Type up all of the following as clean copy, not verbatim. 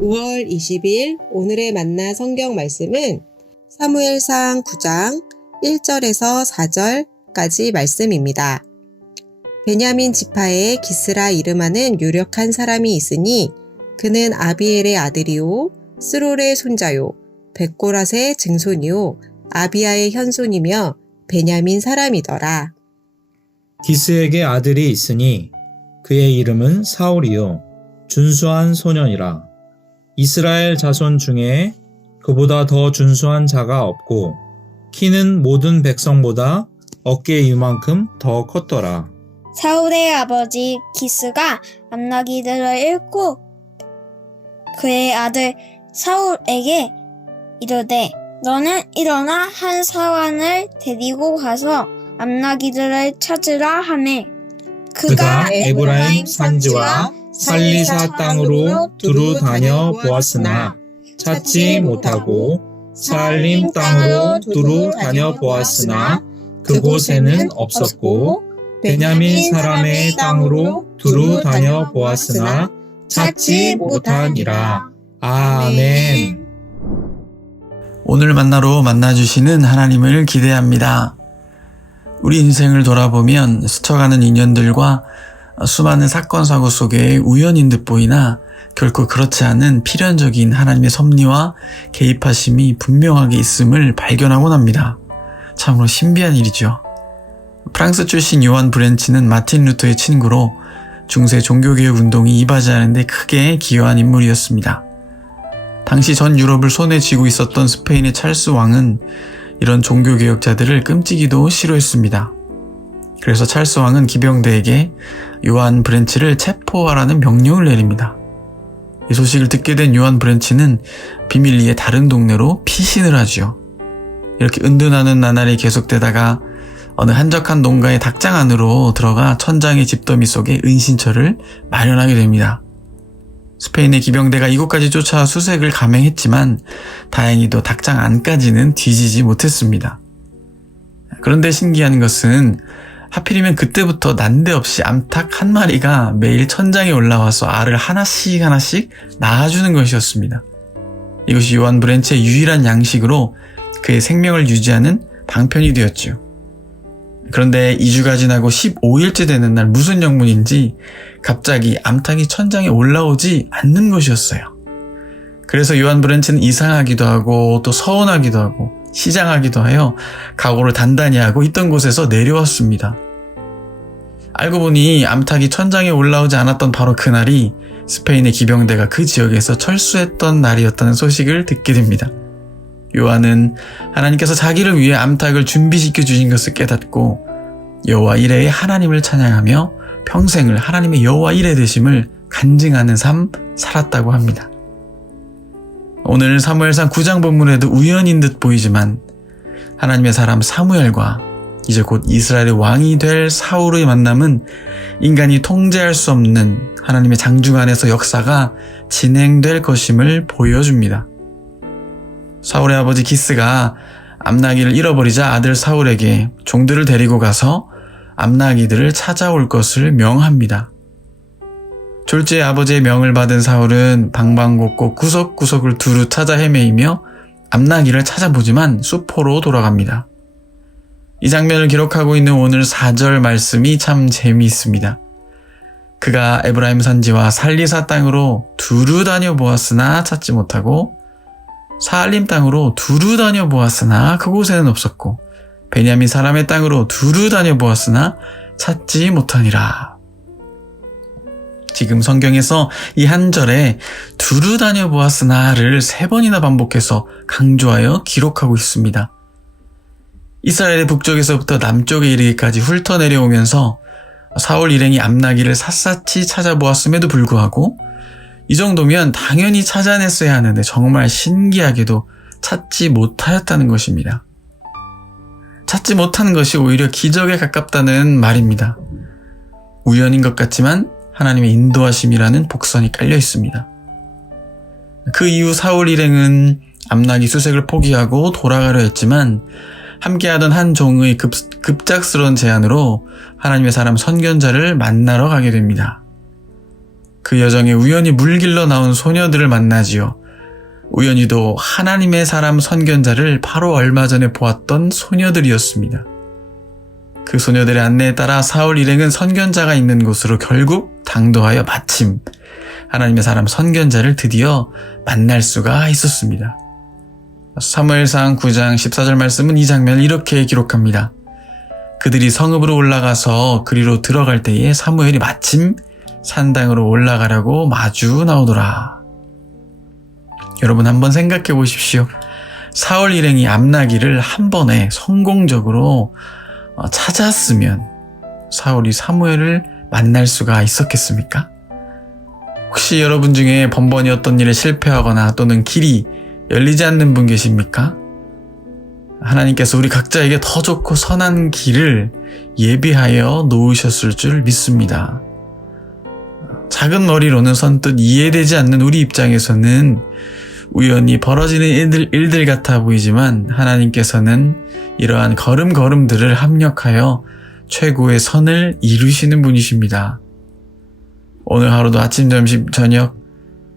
5월 20일 오늘의 만나 성경 말씀은 사무엘상 9장 1절에서 4절까지 말씀입니다. 베냐민 지파에 기스라 이름하는 유력한 사람이 있으니 그는 아비엘의 아들이요 스롤의 손자요 백고랏의 증손이요 아비야의 현손이며 베냐민 사람이더라. 기스에게 아들이 있으니 그의 이름은 사울이요 준수한 소년이라. 이스라엘 자손 중에 그보다 더 준수한 자가 없고 키는 모든 백성보다 어깨 이만큼 더 컸더라. 사울의 아버지 기스가 암나기들을 잃고 그의 아들 사울에게 이르되 너는 일어나 한 사환을 데리고 가서 암나기들을 찾으라 하매 그가 에브라임 산지와 살리사 땅으로 두루 다녀 보았으나 찾지 못하고 사알림 땅으로 두루 다녀 보았으나 그곳에는 없었고 베냐민 사람의 땅으로 두루 다녀 보았으나 찾지 못하니라. 아멘. 오늘 만나로 만나주시는 하나님을 기대합니다. 우리 인생을 돌아보면 스쳐가는 인연들과 수많은 사건 사고 속에 우연인 듯 보이나 결코 그렇지 않은 필연적인 하나님의 섭리와 개입하심이 분명하게 있음을 발견하곤 합니다. 참으로 신비한 일이죠. 프랑스 출신 요한 브렌치는 마틴 루터의 친구로 중세 종교개혁 운동이 이바지하는 데 크게 기여한 인물이었습니다. 당시 전 유럽을 손에 쥐고 있었던 스페인의 찰스 왕은 이런 종교개혁자들을 끔찍이도 싫어했습니다. 그래서 찰스 왕은 기병대에게 요한 브렌치를 체포하라는 명령을 내립니다. 이 소식을 듣게 된 요한 브렌치는 비밀리에 다른 동네로 피신을 하죠. 이렇게 은둔하는 나날이 계속되다가 어느 한적한 농가의 닭장 안으로 들어가 천장의 집더미 속에 은신처를 마련하게 됩니다. 스페인의 기병대가 이곳까지 쫓아와 수색을 감행했지만 다행히도 닭장 안까지는 뒤지지 못했습니다. 그런데 신기한 것은 하필이면 그때부터 난데없이 암탉 한 마리가 매일 천장에 올라와서 알을 하나씩 낳아주는 것이었습니다. 이것이 요한 브렌치의 유일한 양식으로 그의 생명을 유지하는 방편이 되었죠. 그런데 2주가 지나고 15일째 되는 날 무슨 영문인지 갑자기 암탉이 천장에 올라오지 않는 것이었어요. 그래서 요한 브렌치는 이상하기도 하고 또 서운하기도 하고 시장하기도 하여 각오를 단단히 하고 있던 곳에서 내려왔습니다. 알고 보니 암탉이 천장에 올라오지 않았던 바로 그날이 스페인의 기병대가 그 지역에서 철수했던 날이었다는 소식을 듣게 됩니다. 요한은 하나님께서 자기를 위해 암탉을 준비시켜 주신 것을 깨닫고 여호와 이레의 하나님을 찬양하며 평생을 하나님의 여호와 이레 되심을 간증하는 삶 살았다고 합니다. 오늘 사무엘상 9장 본문에도 우연인 듯 보이지만 하나님의 사람 사무엘과 이제 곧 이스라엘의 왕이 될 사울의 만남은 인간이 통제할 수 없는 하나님의 장중 안에서 역사가 진행될 것임을 보여줍니다. 사울의 아버지 기스가 암나기를 잃어버리자 아들 사울에게 종들을 데리고 가서 암나기들을 찾아올 것을 명합니다. 졸지에 아버지의 명을 받은 사울은 방방곡곡 구석구석을 두루 찾아 헤매이며 암나기를 찾아보지만 수포로 돌아갑니다. 이 장면을 기록하고 있는 오늘 4절 말씀이 참 재미있습니다. 그가 에브라임 산지와 살리사 땅으로 두루 다녀보았으나 찾지 못하고 사알림 땅으로 두루 다녀보았으나 그곳에는 없었고 베냐민 사람의 땅으로 두루 다녀보았으나 찾지 못하니라. 지금 성경에서 이 한 절에 두루 다녀보았으나를 3번이나 반복해서 강조하여 기록하고 있습니다. 이스라엘의 북쪽에서부터 남쪽에 이르기까지 훑어내려오면서 사울 일행이 암나기를 샅샅이 찾아보았음에도 불구하고 이 정도면 당연히 찾아냈어야 하는데 정말 신기하게도 찾지 못하였다는 것입니다. 찾지 못하는 것이 오히려 기적에 가깝다는 말입니다. 우연인 것 같지만 하나님의 인도하심이라는 복선이 깔려 있습니다. 그 이후 사울 일행은 암나기 수색을 포기하고 돌아가려 했지만 함께하던 한 종의 급작스러운 제안으로 하나님의 사람 선견자를 만나러 가게 됩니다. 그 여정에 우연히 물길러 나온 소녀들을 만나지요. 우연히도 하나님의 사람 선견자를 바로 얼마 전에 보았던 소녀들이었습니다. 그 소녀들의 안내에 따라 사울 일행은 선견자가 있는 곳으로 결국 당도하여 마침 하나님의 사람 선견자를 드디어 만날 수가 있었습니다. 사무엘상 9장 14절 말씀은 이 장면을 이렇게 기록합니다. 그들이 성읍으로 올라가서 그리로 들어갈 때에 사무엘이 마침 산당으로 올라가려고 마주 나오더라. 여러분 한번 생각해 보십시오. 사울 일행이 암나기를 한 번에 성공적으로 찾았으면 사울이 사무엘을 만날 수가 있었겠습니까? 혹시 여러분 중에 번번이 어떤 일에 실패하거나 또는 길이 열리지 않는 분 계십니까? 하나님께서 우리 각자에게 더 좋고 선한 길을 예비하여 놓으셨을 줄 믿습니다. 작은 머리로는 선뜻 이해되지 않는 우리 입장에서는 우연히 벌어지는 일들 같아 보이지만 하나님께서는 이러한 걸음걸음들을 합력하여 최고의 선을 이루시는 분이십니다. 오늘 하루도 아침, 점심, 저녁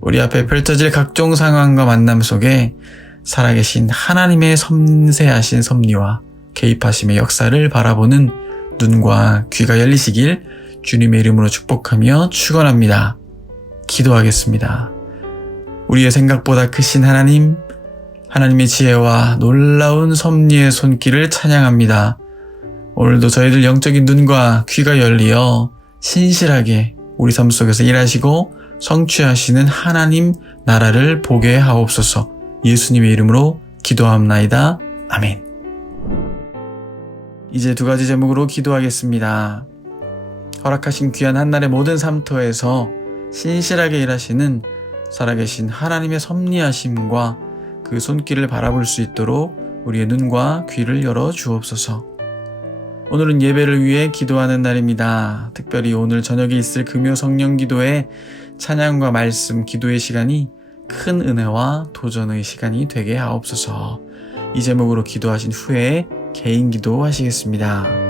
우리 앞에 펼쳐질 각종 상황과 만남 속에 살아계신 하나님의 섬세하신 섭리와 개입하심의 역사를 바라보는 눈과 귀가 열리시길 주님의 이름으로 축복하며 축원합니다. 기도하겠습니다. 우리의 생각보다 크신 하나님, 하나님의 지혜와 놀라운 섭리의 손길을 찬양합니다. 오늘도 저희들 영적인 눈과 귀가 열리어 신실하게 우리 삶 속에서 일하시고 성취하시는 하나님 나라를 보게 하옵소서. 예수님의 이름으로 기도합나이다. 아멘. 이제 두 가지 제목으로 기도하겠습니다. 허락하신 귀한 한날의 모든 삶터에서 신실하게 일하시는 살아계신 하나님의 섭리하심과 그 손길을 바라볼 수 있도록 우리의 눈과 귀를 열어 주옵소서. 오늘은 예배를 위해 기도하는 날입니다. 특별히 오늘 저녁에 있을 금요 성령 기도에 찬양과 말씀, 기도의 시간이 큰 은혜와 도전의 시간이 되게 하옵소서. 이 제목으로 기도하신 후에 개인 기도 하시겠습니다.